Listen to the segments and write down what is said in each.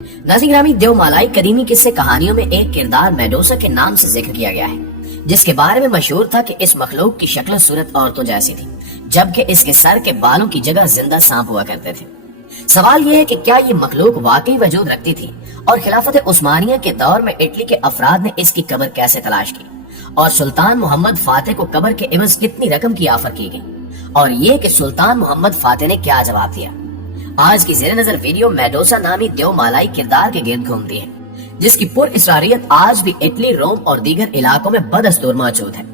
नाज़रीन ग्रामी, देवमालाई कदीमी किस्से कहानियों में एक किरदार मेडोसा के नाम से जिक्र किया गया है, जिसके बारे में मशहूर था कि इस मखलूक की शक्ल सूरत औरतों जैसी थी, जबकि इसके सर के बालों की जगह जिंदा सांप हुआ करते थे। सवाल यह है कि क्या ये मखलूक वाकई वजूद रखती थी और खिलाफत उस्मानिया के दौर में इटली के अफराद ने इसकी कब्र कैसे तलाश की और सुल्तान मोहम्मद फातेह को कब्र के एवज कितनी रकम की ऑफर की गई और ये कि सुल्तान मोहम्मद फातेह ने क्या जवाब दिया। आज की ज़ेरे नजर वीडियो मेडोसा नामी देवमालाई किरदार के गिर्द घूमती है, जिसकी पुरअसरारियत आज भी इटली, रोम और दीगर इलाकों में बदस्तूर मौजूद है।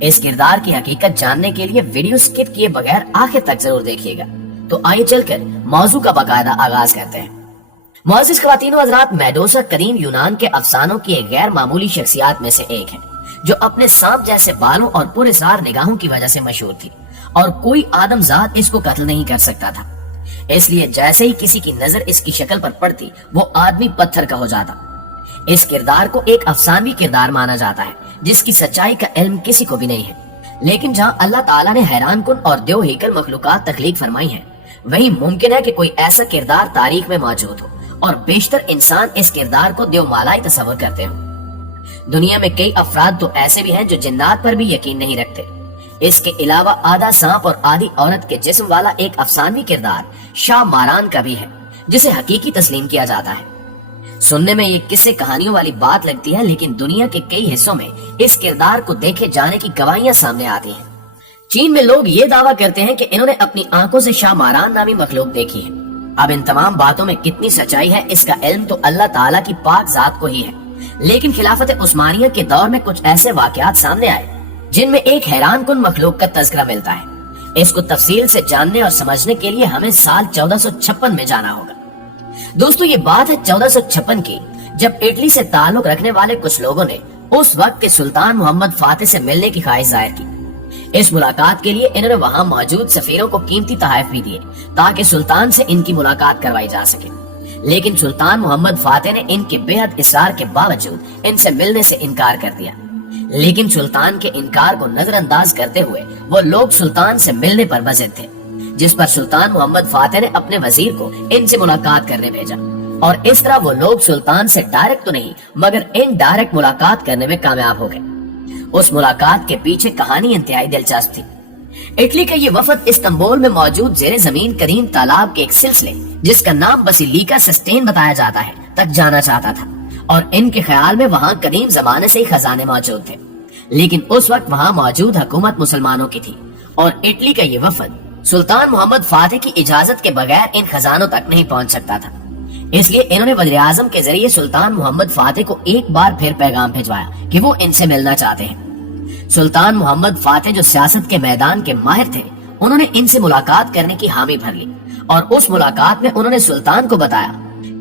इस किरदार की हकीकत जानने के लिए वीडियो स्किप किए बगैर आखिर तक जरूर देखिएगा। तो आइए चलकर मौजू का बाकायदा आगाज करते हैं। मुअज़्ज़िज़ ख़वातीन व हज़रात, मेडोसा कदीम यूनान के अफसानों की एक गैर मामूली शख्सियत में से एक है, जो अपने सांप जैसे बालों और पुरअसरार निगाहों की वजह से मशहूर थी और कोई आदमजात इसको कत्ल नहीं कर सकता था। इसलिए जैसे ही किसी की नजर इसकी शक्ल पर पड़ती, वो आदमी पत्थर का हो जाता। इस किरदार को एक अफसानवी किरदार माना जाता है, जिसकी सच्चाई का इल्म किसी को भी नहीं है। लेकिन जहां अल्लाह ताला ने हैरान कुन और देव हेकल मखलूकात तख्लीक फरमाई है, वहीं मुमकिन है कि कोई ऐसा किरदार तारीख में मौजूद हो और बेशतर इंसान इस किरदार को देवमालाई तस्वर करते हो। दुनिया में कई अफराद तो ऐसे भी हैं जो जिन्नात पर भी यकीन नहीं रखते। इसके अलावा आधा सांप और आधी औरत के जिस्म वाला एक अफसानवी किरदार शाह मारान का भी है, जिसे हकीकी तस्लीम किया जाता है। सुनने में ये किस्से कहानियों वाली बात लगती है, लेकिन दुनिया के कई हिस्सों में इस किरदार को देखे जाने की गवाहियां सामने आती हैं। चीन में लोग ये दावा करते हैं कि इन्होंने अपनी आंखों से शाह मारान नामी मखलूक देखी है। अब इन तमाम बातों में कितनी सच्चाई है, इसका इल्म तो अल्लाह ताला की पाक जात को ही है। लेकिन खिलाफत उस्मानिया के दौर में कुछ ऐसे वाकयात सामने आए जिनमें एक हैरान कुन मखलूक का तज़किरा मिलता है। इसको तफसील से जानने और समझने के लिए हमें साल 1456 में जाना होगा। दोस्तों, ये बात है 1456 की, जब इटली से ताल्लुक रखने वाले कुछ लोगों ने उस वक्त के सुल्तान मोहम्मद फातेह से मिलने की ख्वाहिश जाहिर की। इस मुलाकात के लिए इन्होंने वहां मौजूद सफीरों को कीमती तोहफे भी दिए ताकि सुल्तान से इनकी मुलाकात करवाई जा सके। लेकिन सुल्तान मोहम्मद फातेह ने इनके बेहद इसरार के बावजूद इनसे मिलने से इनकार कर दिया। लेकिन सुल्तान के इनकार को नजरअंदाज करते हुए वो लोग सुल्तान से मिलने पर बज़िद थे, जिस पर सुल्तान मोहम्मद फातेह ने अपने वजीर को इनसे मुलाकात करने भेजा और इस तरह वो लोग सुल्तान से डायरेक्ट तो नहीं मगर इनडायरेक्ट मुलाकात करने में कामयाब हो गए। उस मुलाकात के पीछे कहानी इंतहाई दिलचस्प थी। इटली का ये वफद इस्तांबुल में मौजूद जेरे जमीन करीम तालाब के एक सिलसिले, जिसका नाम बसिलिका सिस्टीन बताया जाता है, तक जाना चाहता था और इनके ख्याल में वहाँ कदीम जमाने से ही खजाने मौजूद थे। लेकिन उस वक्त वहाँ मौजूद हुकूमत मुसलमानों की थी और इटली का ये वफद सुल्तान मोहम्मद फातेह की इजाजत के बगैर इन खजानों तक नहीं पहुँच सकता था। इसलिए इन्होंने वज़ीर आज़म के जरिए सुल्तान मोहम्मद फातेह को एक बार फिर पैगाम भिजवाया कि वो इनसे मिलना चाहते हैं। सुल्तान मोहम्मद फातेह जो सियासत के मैदान के माहिर थे, उन्होंने इनसे मुलाकात करने की हामी भर ली और उस मुलाकात में उन्होंने सुल्तान को बताया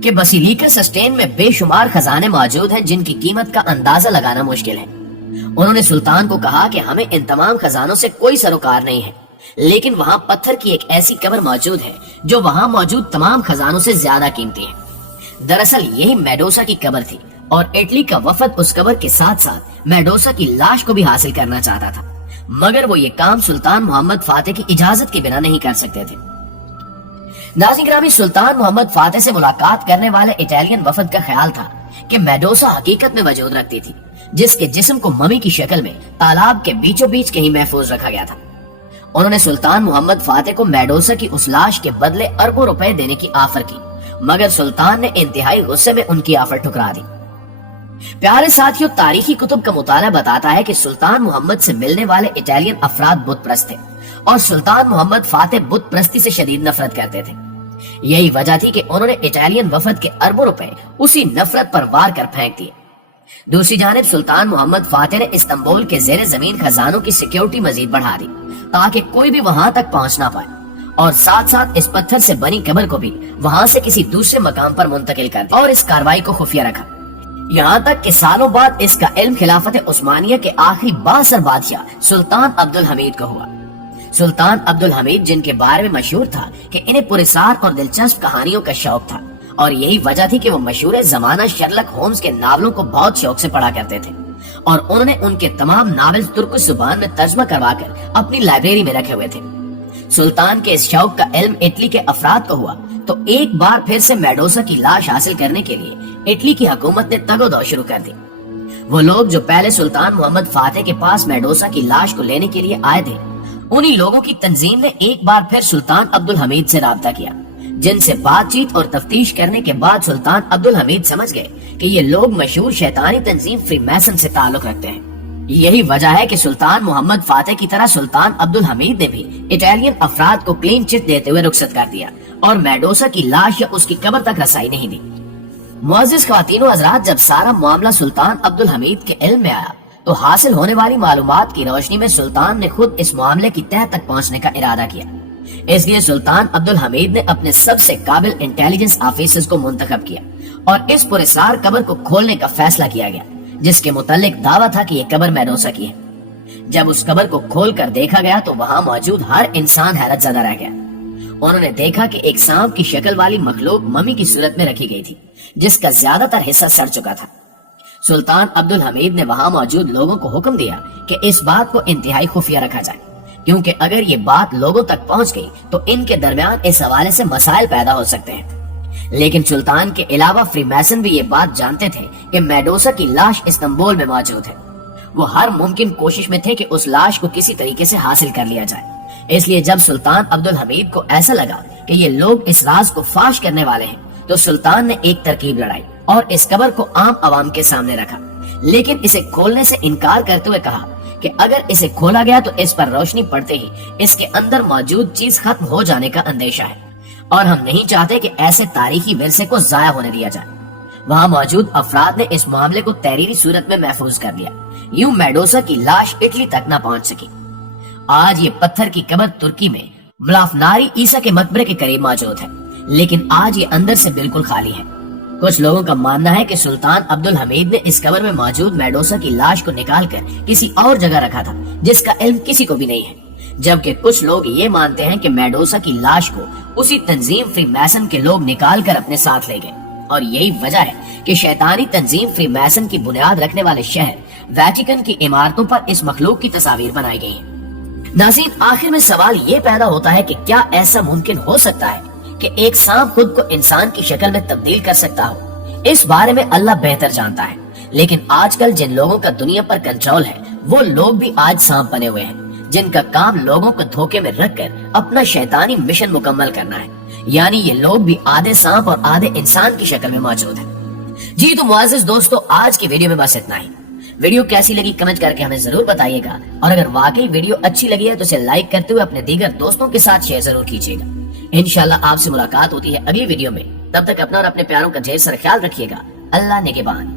कि बसिलिका सिस्टीन में बेशुमार खजाने मौजूद हैं जिनकी कीमत का अंदाजा लगाना मुश्किल है। उन्होंने सुल्तान को कहा कि हमें इन तमाम खजानों से कोई सरोकार नहीं है, लेकिन वहाँ पत्थर की एक ऐसी कब्र मौजूद है जो वहाँ मौजूद तमाम खजानों से ज्यादा कीमती है। दरअसल यही मेडोसा की कब्र थी और इटली का वफद उस कब्र के साथ साथ मेडोसा की लाश को भी हासिल करना चाहता था, मगर वो ये काम सुल्तान मोहम्मद फातेह की इजाजत के बिना नहीं कर सकते थे। नाज़रीन ग्रामी, सुल्तान मोहम्मद फातेह से मुलाकात करने वाले इटालियन वफद का ख्याल था कि मेडोसा हकीकत में वजूद रखती थी, जिसके जिस्म को ममी की शक्ल में तालाब के बीचों बीच कहीं महफूज रखा गया था। उन्होंने सुल्तान मोहम्मद फातेह को मेडोसा की उस लाश के बदले अरबों रुपए देने की ऑफर की, मगर सुल्तान ने इंतहाई गुस्से में उनकी ऑफर ठुकरा दी। प्यारे साथियों, तारीखी कुतुब का मुताला बताता है कि सुल्तान मोहम्मद से मिलने वाले इटालियन अफराद बुत परस्त थे और सुल्तान मोहम्मद फातेह बुत परस्ती से शदीद नफरत करते थे। यही वजह थी कि उन्होंने इटालियन वफद के अरबों रुपए उसी नफरत पर वार कर फेंक दिए। दूसरी जानिब सुल्तान मोहम्मद फातेह ने इस्तांबुल के जेरे जमीन खजानों की सिक्योरिटी मजीद बढ़ा दी ताकि कोई भी वहां तक पहुंच ना पाए और साथ साथ इस पत्थर से बनी कब्र को भी वहां से किसी दूसरे मकाम पर मुंतकिल कर दिया और इस कार्रवाई को खुफिया रखा। यहाँ तक कि सालों बाद इसका इल्म खिलाफत उस्मानिया के आखिरी बासर बादशाह सुल्तान अब्दुल हमीद को हुआ। सुल्तान अब्दुल हमीद, जिनके बारे में मशहूर था कि इन्हें पुरस्कार और दिलचस्प कहानियों का शौक था और यही वजह थी कि वो मशहूर जमाना शर्लक होम्स के नावलों को बहुत शौक से पढ़ा करते थे और उन्होंने उनके तमाम नावल तुर्क जुबान में तर्जमा करवाकर अपनी लाइब्रेरी में रखे हुए थे। सुल्तान के इस शौक का इल्म इटली के अफराद को हुआ तो एक बार फिर से मेडोसा की लाश हासिल करने के लिए इटली की हुकूमत ने तगोदो शुरू कर दी। वो लोग जो पहले सुल्तान मोहम्मद फातेह के पास मेडोसा की लाश को लेने के लिए आए थे, उन्हीं लोगों की तंजीम ने एक बार फिर सुल्तान अब्दुल हमीद से राब्ता किया, जिनसे बातचीत और तफ्तीश करने के बाद सुल्तान अब्दुल हमीद समझ गए कि ये लोग मशहूर शैतानी तंजीम फ्रीमैसन से ताल्लुक रखते हैं। यही वजह है कि सुल्तान मोहम्मद फातेह की तरह सुल्तान अब्दुल हमीद ने भी इटालियन अफराद को क्लीन चिट देते हुए रुखसत कर दिया और मेडोसा की लाश या उसकी कब्र तक रसाई नहीं दी। मुअज़्ज़िज़ ख्वातीनो हज़रात, जब सारा मामला सुल्तान अब्दुल हमीद के इल्म में आया तो हासिल होने वाली मालूमात की रोशनी में सुल्तान ने खुद इस मामले की तह तक पहुंचने का इरादा किया। इसलिए सुल्तान अब्दुल हमीद ने अपने सबसे काबिल इंटेलिजेंस ऑफिसर्स को मुंतखब किया और इस पुरस्कार कब्र को खोलने का फैसला किया गया, जिसके मुतालिक दावा था कि यह कब्र मेडोसा की है। जब उस कब्र को खोल कर देखा गया तो वहां मौजूद हर इंसान हैरत ज़दा रह गया। उन्होंने देखा कि एक सांप की शक्ल वाली मखलूक मम्मी की सूरत में रखी गई थी, जिसका ज्यादातर हिस्सा सड़ चुका था। सुल्तान अब्दुल हमीद ने वहां मौजूद लोगों को हुक्म दिया कि इस बात को इंतहाई खुफिया रखा जाए, क्योंकि अगर ये बात लोगों तक पहुंच गई तो इनके दरमियान इस हवाले से मसाइल पैदा हो सकते हैं। लेकिन सुल्तान के अलावा फ्रीमैसन भी ये बात जानते थे कि मेडोसा की लाश इस्तांबुल में मौजूद है। वो हर मुमकिन कोशिश में थे कि उस लाश को किसी तरीके से हासिल कर लिया जाए। इसलिए जब सुल्तान अब्दुल हमीद को ऐसा लगा कि ये लोग इस राज को फाश करने वाले हैं, तो सुल्तान ने एक तरकीब लड़ाई और इस कब्र को आम आवाम के सामने रखा, लेकिन इसे खोलने से इनकार करते हुए कहा कि अगर इसे खोला गया तो इस पर रोशनी पड़ते ही इसके अंदर मौजूद चीज खत्म हो जाने का अंदेशा है और हम नहीं चाहते कि ऐसे तारीखी विरसे को जाया होने दिया जाए। वहाँ मौजूद अफराद ने इस मामले को तहरीरी सूरत में महफूज कर लिया। यूं मेडोसा की लाश इटली तक न पहुंच सकी। आज ये पत्थर की कब्र तुर्की में मलाफनारी ईसा के मकबरे के करीब मौजूद है, लेकिन आज ये अंदर से बिल्कुल खाली है। कुछ लोगों का मानना है कि सुल्तान अब्दुल हमीद ने इस कब्र में मौजूद मेडोसा की लाश को निकालकर किसी और जगह रखा था, जिसका इल्म किसी को भी नहीं है। जबकि कुछ लोग ये मानते हैं कि मेडोसा की लाश को उसी तंजीम फ्रीमैसन के लोग निकाल कर अपने साथ ले गए और यही वजह है कि शैतानी तंजीम फ्रीमैसन की बुनियाद रखने वाले शहर वेटिकन की इमारतों पर इस मखलूक की तस्वीर बनाई गई है। नाज़रीन, आखिर में सवाल ये पैदा होता है कि क्या ऐसा मुमकिन हो सकता है कि एक सांप खुद को इंसान की शक्ल में तब्दील कर सकता हो? इस बारे में अल्लाह बेहतर जानता है, लेकिन आजकल जिन लोगों का दुनिया पर कंट्रोल है वो लोग भी आज सांप बने हुए हैं, जिनका काम लोगों को धोखे में रखकर अपना शैतानी मिशन मुकम्मल करना है। यानी ये लोग भी आधे सांप और आधे इंसान की शक्ल में मौजूद है। जी तो मुअज़्ज़िज़ दोस्तों, आज की वीडियो में बस इतना ही। वीडियो कैसी लगी कमेंट करके हमें जरूर बताइएगा और अगर वाकई वीडियो अच्छी लगी है तो इसे लाइक करते हुए अपने दीगर दोस्तों के साथ शेयर जरूर कीजिएगा। इंशाल्लाह आपसे मुलाकात होती है अगली वीडियो में। तब तक अपना और अपने प्यारों का ढेर सारा ख्याल रखिएगा। अल्लाह निगहबान।